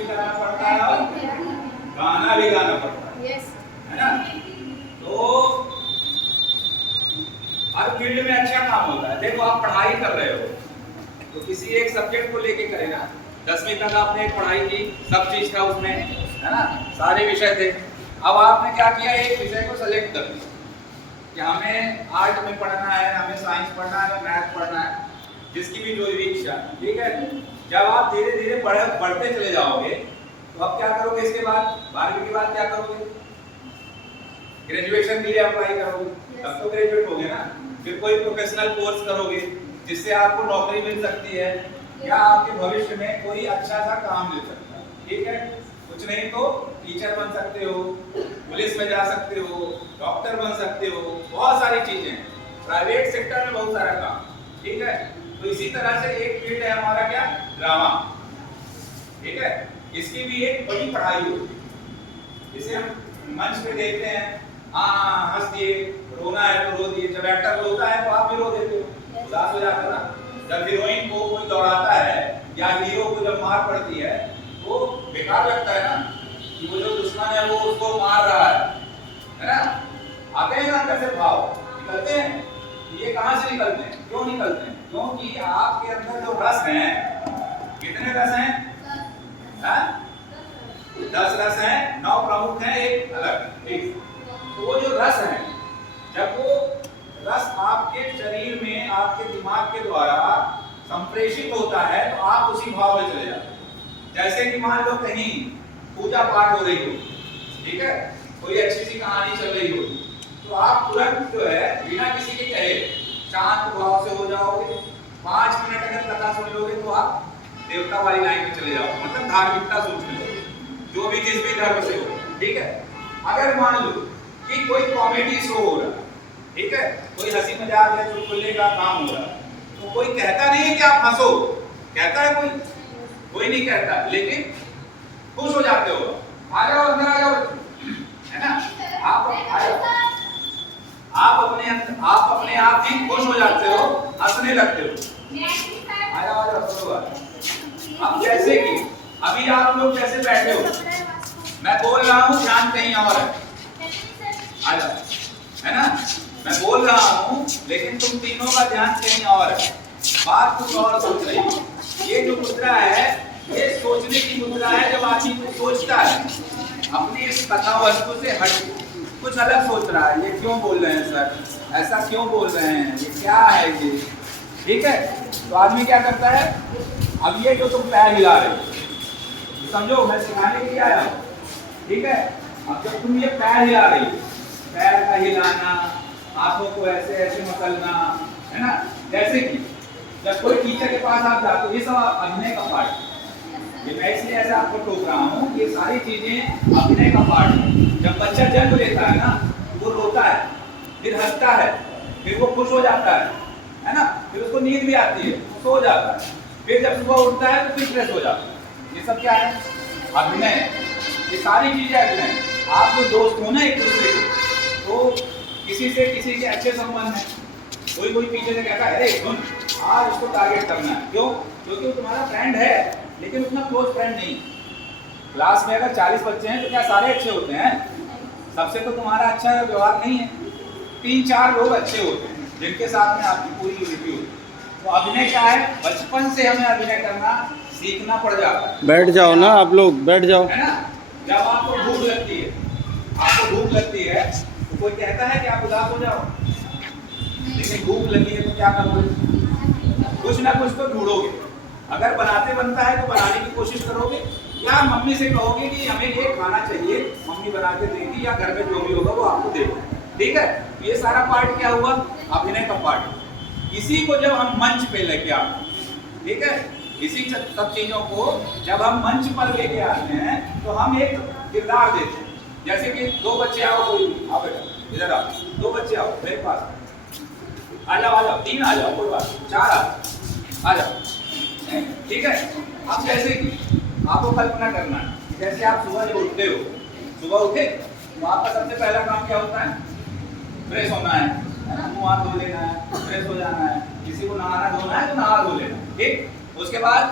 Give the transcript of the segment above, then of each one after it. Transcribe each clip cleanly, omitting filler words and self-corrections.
भी कराना पड़ता है और गाना भी गाना पड़ता है, है ना। तो हर फील्ड में अच्छा काम होता है। देखो आप पढ़ाई कर रहे हो तो किसी एक सब्जेक्ट को लेके करें ना। 10वीं तक आपने एक पढ़ाई की, सब चीज था उसमें, है ना, सारे विषय थे। अब आपने क्या किया, एक विषय को सेलेक्ट कर लिया कि हमें आर्ट में पढ़ना है, हमें साइंस पढ़ना है, मैथ पढ़ना है, जिसकी भी जो भी इच्छा, ठीक है। जब आप धीरे धीरे बढ़ते चले जाओगे तो अब क्या करोगे, इसके बाद 12वीं के बाद क्या करोगे, ग्रेजुएशन के लिए अप्लाई करोगे, तब तो ग्रेजुएट होगे ना। फिर कोई प्रोफेशनल कोर्स करोगे जिससे आपको नौकरी मिल सकती है या आपके भविष्य में कोई अच्छा सा काम मिल सकता है, ठीक है। कुछ नहीं तो टीचर बन सकते हो, पुलिस में जा सकते हो, डॉक्टर बन सकते हो, बहुत सारी चीजें, प्राइवेट सेक्टर में बहुत सारा काम, ठीक है। तो इसी तरह से एक फील्ड है हमारा क्या, ड्रामा, ठीक है। इसकी भी एक बड़ी पढ़ाई होती है, जिसे हम मंच पे देखते हैं, हाँ हंस दिए, रोना है तो रो दिए, जब एक्टर रोता है तो आप भी रो देते हो, उदास हो जाता है ना। जब हीरोइन को कोई दौड़ाता है या हीरो को जब मार पड़ती है तो बेकार लगता है ना, कि वो जो दुश्मन है वो उसको मार रहा है ना। आते हैं ना अंदर से भाव, निकलते हैं। ये कहाँ से निकलते हैं, क्यों निकलते हैं, क्योंकि आपके अंदर जो रस हैं, कितने रस हैं, 10 रस हैं, 9 प्रमुख हैं, एक अलग, ठीक। तो वो जो रस है, जब वो रस आपके शरीर में, आपके दिमाग के द्वारा संप्रेषित होता है तो आप उसी भाव में चले जाते हैं। जैसे कि मान लो कहीं पूजा पाठ हो रही हो, ठीक है, कोई अच्छी सी कहानी चल रही हो, तो आप तुरंत जो है बिना किसी के कहे शांत भाव से हो जाओगे। 5 मिनट अगर कथा सुन लोगे तो आप देवता वाली लाइन में चले जाओगे, मतलब धार्मिकता सोचने लगोगे, जो भी जिस भी धर्म से हो, ठीक है। अगर मान लो कि कोई कॉमेडी शो हो रहा है, ठीक है, कोई हंसी मजाक या चुटकुले का काम हो रहा है, तो कोई कहता नहीं है कि आप हंसो, कहता है कोई नहीं कहता, लेकिन खुश हो जाते हो, आ जाओ अंदर आ जाओ, है ना। आप अपने आप ही खुश हो जाते हो, हंसने लगते हो, आ जाओ। अब जैसे कि अभी आप लोग जैसे बैठे हो, मैं बोल रहा हूँ, ध्यान कहीं और है, आ जाओ, है ना। मैं बोल रहा हूँ लेकिन तुम तीनों का ध्यान कहीं और है, बात कुछ और सोच रही है। ये जो मुद्रा है, ये सोचने की मुद्रा है। जब आदमी कुछ सोचता है अपनी इस कथा वस्तु से हट कुछ अलग सोच रहा है, ये क्यों बोल रहे हैं सर, ऐसा क्यों बोल रहे हैं, ये क्या है ये, ठीक है। तो आदमी क्या करता है, अब ये जो तुम पैर हिला रहे हो, समझो मैं सिखाने के लिए आया हूँ, ठीक है। अब जब तुम ये पैर हिला रही हो, पैर का हिलाना, हाथों को ऐसे ऐसे मसलना, है ना। जैसे कि जब कोई टीचर के पास आप जाते हो, ये सब अभिनय का पार्ट है। ये मैं इसलिए ऐसा आपको टोक रहा हूँ, ये सारी चीजें अभिनय का पार्ट है। जब बच्चा जन्म लेता है ना, वो रोता है, फिर हंसता है, फिर वो खुश हो जाता है ना, फिर उसको नींद भी आती है, सो जाता है, फिर जब सुबह उठता है तो फिर फ्रेश हो जाता है। ये सब क्या है, अभिनय। ये सारी चीजें अभिनय। आप जो दोस्त हो ना एक दूसरे के, तो किसी से किसी के अच्छे संबंध है, कोई पीछे से कहता है अरे सुन आज उसको टारगेट करना है, क्यों, क्योंकि वो तुम्हारा फ्रेंड है लेकिन उतना क्लोज फ्रेंड नहीं। क्लास में अगर 40 बच्चे हैं तो क्या सारे अच्छे होते हैं, सबसे तो तुम्हारा अच्छा व्यवहार नहीं है, 3-4 लोग अच्छे होते हैं जिनके साथ में आपकी पूरी यूनिटी होती है। तो अभिनय क्या है, बचपन से हमें अभिनय करना सीखना पड़ जाता है। बैठ जाओ ना आप लोग, बैठ जाओ, है ना। जब आपको भूख लगती है, तो कोई कहता है कि आप उदास हो जाओ, लेकिन भूख लगी है तो क्या करोगे, कुछ ना कुछ तो ढूंढोगे। अगर बनाते बनता है तो बनाने की कोशिश करोगे, या मम्मी से कहोगे कि हमें ये खाना चाहिए, मम्मी बना के देगी, या घर में जो भी होगा वो आपको देगा, ठीक है। ये सारा पार्ट क्या हुआ, अभिनय का पार्ट। इसी को जब हम मंच पे लेके आते हैं, ठीक है, इसी सब चीजों को जब हम मंच पर लेके आते हैं तो हम एक किरदार देते हैं। जैसे कि 2 बच्चे आओ, कोई आओ बेटा इधर आओ, 2 बच्चे आओ मेरे पास, आ जाओ 3 आ जाओ, कोई बात 4 आ जाओ, ठीक है। अब जैसे कि आपको कल्पना करना है, जैसे आप सुबह जब उठते हो, सुबह उठे तो आपका सबसे पहला काम क्या होता है, फ्रेश होना है ना, मुंह हाथ धो लेना है, फ्रेश हो जाना है, किसी को नहाना धोना है तो नहा धो लेना, ठीक। उसके बाद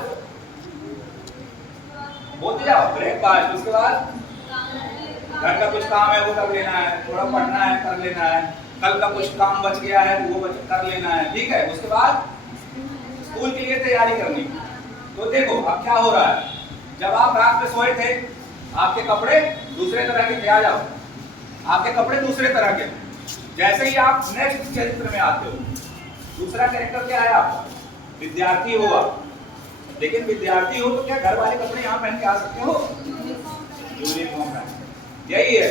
बोलते जाओ ब्रेकफास्ट। उसके बाद घर का कुछ काम है वो कर लेना है, थोड़ा पढ़ना है कर लेना है, कल का कुछ काम बच गया है वो कर लेना है, ठीक है। उसके बाद स्कूल के लिए तैयारी करनी। तो देखो अब क्या हो रहा है, जब आप रात में सोए थे आपके कपड़े दूसरे तरह के थे, आ जाओ, आपके कपड़े दूसरे तरह के। जैसे ही आप नेक्स्ट चरित्र में आते हो, दूसरा कैरेक्टर क्या है आपका, विद्यार्थी हो आप। लेकिन विद्यार्थी हो तो क्या घर वाले कपड़े यहाँ पहन के आ सकते हो, यूनिफॉर्म है। यही है,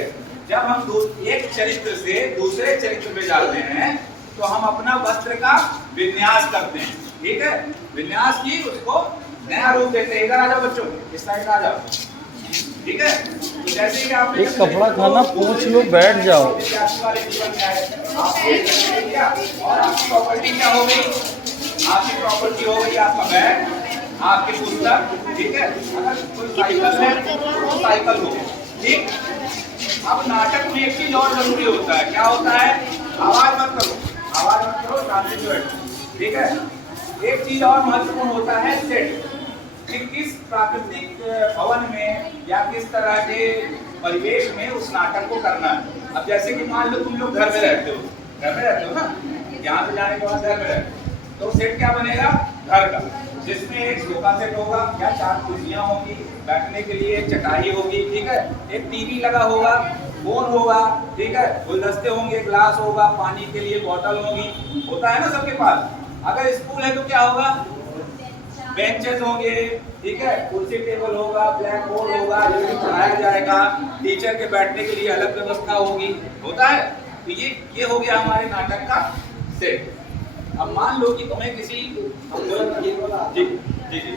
जब हम एक चरित्र से दूसरे चरित्र में जाते हैं तो हम अपना वस्त्र का विन्यास करते हैं, ठीक है। विन्यास की उसको नया रूप देते हैं। इधर आ जाओ बच्चों, इस साइड आ जाओ, ठीक है। तो जैसे कि आपने एक कपड़ा खाना पूछ लो, बैठ जाओ। विद्यार्थी वाले जीवन में आए, आपकी क्या और आपकी प्रॉपर्टी क्या हो गई, आपकी प्रॉपर्टी हो गई आपका बैग, आपकी पुस्तक, ठीक है। अगर कोई साइकिल है तो साइकिल हो, ठीक। अब नाटक में एक चीज और जरूरी होता है, क्या होता है, आवाज मत करो, आवाज मत करो, शांति से बैठो, ठीक है। एक चीज और महत्वपूर्ण होता है सेट, कि किस प्राकृतिक भवन में या किस तरह के परिवेश में उस नाटक को करना है। अब जैसे कि मान लो तुम लोग घर में रहते हो, घर में रहते हो ना, यहाँ से जाने के बाद घर में रहते हो, तो सेट क्या बनेगा, घर का, जिसमें एक सोफा सेट होगा या 4 कुर्सियां होगी बैठने के लिए, एक चटाई होगी, ठीक है, एक टीवी लगा होगा, फोन होगा, ठीक है, गुलदस्ते होंगे, ग्लास होगा, पानी के लिए बोतल होगी, होता है ना सबके पास। अगर स्कूल है तो क्या होगा, बेंचेस होंगे, ठीक है, कुर्सी टेबल होगा, ब्लैक बोर्ड होगा, जिसमें पढ़ाया जाएगा, टीचर के बैठने के लिए अलग व्यवस्था होगी, होता है। तो ये हो गया हमारे नाटक का सेट। अब मान लो कि तुम्हें किसी जी जी जी